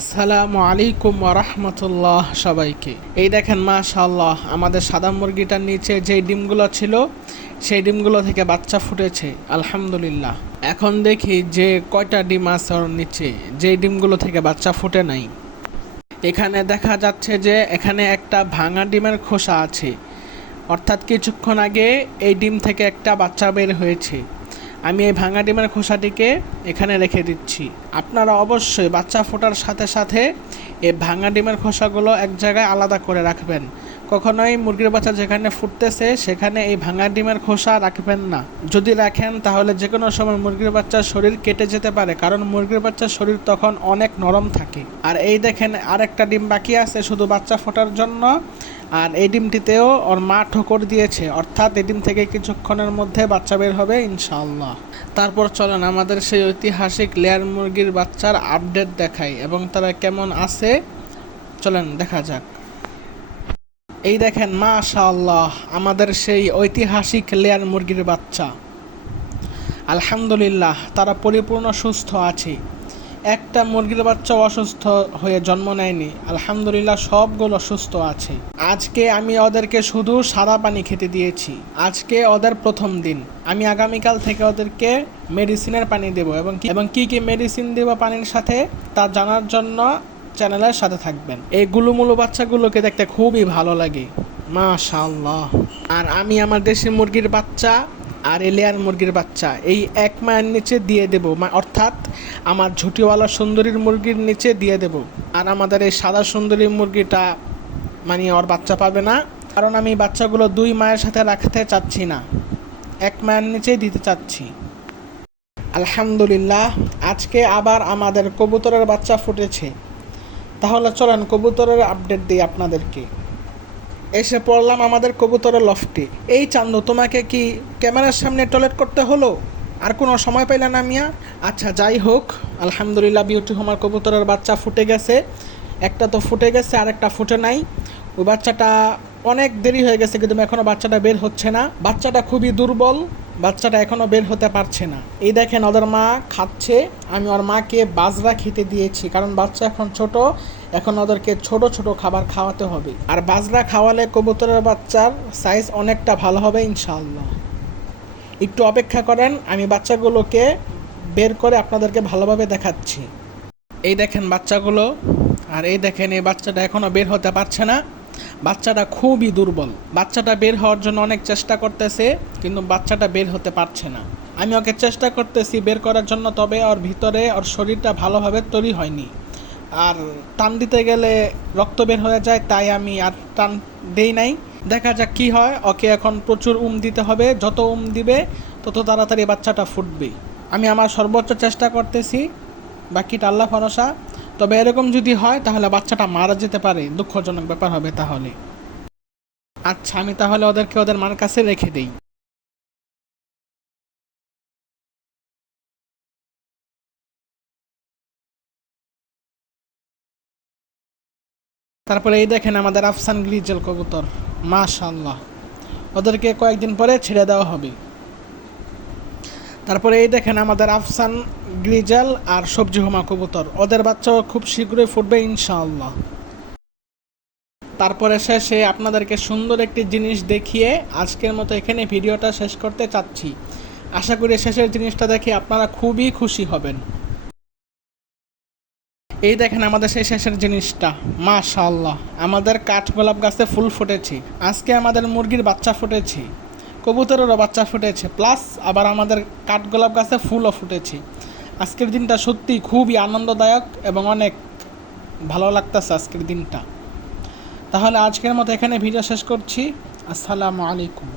আসসালামু আলাইকুম ওয়া রাহমাতুল্লাহ সবাইকে। এই দেখেন মাশাআল্লাহ, আমাদের সাদা মুরগিটার নিচে যেই ডিমগুলো ছিল সেই ডিমগুলো থেকে বাচ্চা ফুটেছে আলহামদুলিল্লাহ। এখন দেখি যে কয়টা ডিম আছে ওর নিচে, যেই ডিমগুলো থেকে বাচ্চা ফুটে নাই। এখানে দেখা যাচ্ছে যে এখানে একটা ভাঙা ডিমের খোসা আছে, অর্থাৎ কিছুক্ষণ আগে এই ডিম থেকে একটা বাচ্চা বের হয়েছে। আমি এই ভাঙা ডিমের খোসাটিকে এখানে রেখে দিচ্ছি। আপনারা অবশ্যই বাচ্চা ফোটার সাথে সাথে এই ভাঙা ডিমের খোসাগুলো এক জায়গায় আলাদা করে রাখবেন। কখনোই মুরগির বাচ্চা যেখানে ফুটতেছে সেখানে এই ভাঙা ডিমের খোসা রাখবেন না। যদি রাখেন তাহলে যে কোনো সময় মুরগির বাচ্চার শরীর কেটে যেতে পারে, কারণ মুরগির বাচ্চার শরীর তখন অনেক নরম থাকে। আর এই দেখেন আরেকটা ডিম বাকি আছে শুধু বাচ্চা ফোটার জন্য, আর এই ডিমটিতেও ওর মা ঠোকর দিয়েছে, অর্থাৎ এই ডিম থেকে কিছুক্ষণের মধ্যে বাচ্চা বের হবে ইনশাআল্লাহ। তারপর চলেন আমাদের সেই ঐতিহাসিক লেয়ার মুরগির বাচ্চার আপডেট দেখাই এবং তারা কেমন আছে চলেন দেখা যাক। এই দেখেন মাশাআল্লাহ, আমাদের সেই ঐতিহাসিক লেয়ার মুরগির বাচ্চা আলহামদুলিল্লাহ তারা পরিপূর্ণ সুস্থ আছে। একটা মুরগির বাচ্চা অসুস্থ হয়ে জন্ম নেয়নি, আলহামদুলিল্লাহ সবগুলো সুস্থ আছে। আজকে আমি ওদেরকে শুধু সাদা পানি খেতে দিয়েছি, আজকে ওদের প্রথম দিন। আমি আগামীকাল থেকে ওদেরকে মেডিসিনের পানি দেব এবং কি কি মেডিসিন দেব পানির সাথে তা জানার জন্য চ্যানেলের সাথে থাকবেন। এই গুলুমুলু বাচ্চাগুলোকে দেখতে খুবই ভালো লাগে মাশাআল্লাহ। আর আমি আমার দেশি মুরগির বাচ্চা আর লেয়ার মুরগির বাচ্চা এই এক মায়ের নিচে দিয়ে দেব, অর্থাৎ আমার ঝুটিওয়ালা সুন্দরীর মুরগির নিচে দিয়ে দেব। আর আমাদের এই সাদা সুন্দরী মুরগিটা ওর বাচ্চা পাবে না, কারণ আমি বাচ্চাগুলো দুই মায়ের সাথে রাখতে চাচ্ছি না, এক মায়ের নিচেই দিতে চাচ্ছি। আলহামদুলিল্লাহ আজকে আবার আমাদের কবুতরের বাচ্চা ফুটেছে। তাহলে চলেন কবুতরের আপডেট দিই আপনাদেরকে। এসে পড়লাম আমাদের কবুতরের লফটে। এই চান্দু, তোমাকে কি ক্যামেরার সামনে টয়লেট করতে হলো? আর কোনো সময় পাইলে না মিয়া? আচ্ছা যাই হোক, আলহামদুলিল্লাহ বিউটি হোমার কবুতরের বাচ্চা ফুটে গেছে। একটা তো ফুটে গেছে আর একটা ফুটে নাই। ওই বাচ্চাটা অনেক দেরি হয়ে গেছে কিন্তু এখনও বাচ্চাটা বের হচ্ছে না। বাচ্চাটা খুবই দুর্বল, বাচ্চাটা এখনও বের হতে পারছে না। এই দেখেন ওদের মা খাচ্ছে, আমি ওর মাকে বাজরা খেতে দিয়েছি, কারণ বাচ্চা এখন ছোট, এখন ওদেরকে ছোট ছোট খাবার খাওয়াতে হবে। আর বাজরা খাওয়ালে কবুতরের বাচ্চার সাইজ অনেকটা ভালো হবে ইনশাআল্লাহ। একটু অপেক্ষা করেন, আমি বাচ্চাগুলোকে বের করে আপনাদেরকে ভালোভাবে দেখাচ্ছি। এই দেখেন বাচ্চাগুলো, আর এই দেখেন এই বাচ্চাটা এখনও বের হতে পারছে না। বাচ্চাটা খুবই দুর্বল, বাচ্চাটা বের হওয়ার জন্য অনেক চেষ্টা করতেছে কিন্তু বাচ্চাটা বের হতে পারছে না। আমি ওকে চেষ্টা করতেছি বের করার জন্য, তবে ওর ভিতরে ওর শরীরটা ভালোভাবে তৈরি হয়নি। আর টান দিতে গেলে রক্ত বের হয়ে যায়, তাই আমি আর টান দেই নাই। দেখা যাক কি হয়। ওকে এখন প্রচুর দিতে হবে, যত দিবে তত তাড়াতাড়ি বাচ্চাটা ফুটবে। আমি আমার সর্বোচ্চ চেষ্টা করতেছি, বাকিটা আল্লাহ ভরসা। তবে এরকম যদি হয় তাহলে বাচ্চাটা মারা যেতে পারে, দুঃখজনক ব্যাপার হবে তাহলে। আচ্ছা আমি তাহলে ওদেরকে ওদের মার কাছে রেখে দেই। তারপরে এই দেখেন আমাদের আফসান গ্রিজেল কবুতর মাশাআল্লাহ, ওদেরকে কয়েকদিন পরে ছেড়ে দেওয়া হবে। তারপরে এই দেখেন আমাদের আফসান গ্রিজেল আর সবজি হোমা কবুতর, ওদের বাচ্চাও খুব শীঘ্রই ফুটবে ইনশাআল্লাহ। তারপরে শেষে আপনাদেরকে সুন্দর একটি জিনিস দেখিয়ে আজকের মতো এখানে ভিডিওটা শেষ করতে চাচ্ছি। আশা করি শেষের জিনিসটা দেখে আপনারা খুবই খুশি হবেন। এই দেখেন আমাদের সেই শেষের জিনিসটা মাশাআল্লাহ, আমাদের কাঠগোলাপ গাছে ফুল ফুটেছে। আজকে আমাদের মুরগির বাচ্চা ফুটেছে, কবুতরেরও বাচ্চা ফুটেছে, প্লাস আবার আমাদের কাঠগোলাপ গাছে ফুলও ফুটেছে। আজকের দিনটা সত্যি খুবই আনন্দদায়ক এবং অনেক ভালো লাগতেছে আজকের দিনটা। তাহলে আজকের মতো এখানে ভিডিও শেষ করছি। আসসালামু আলাইকুম।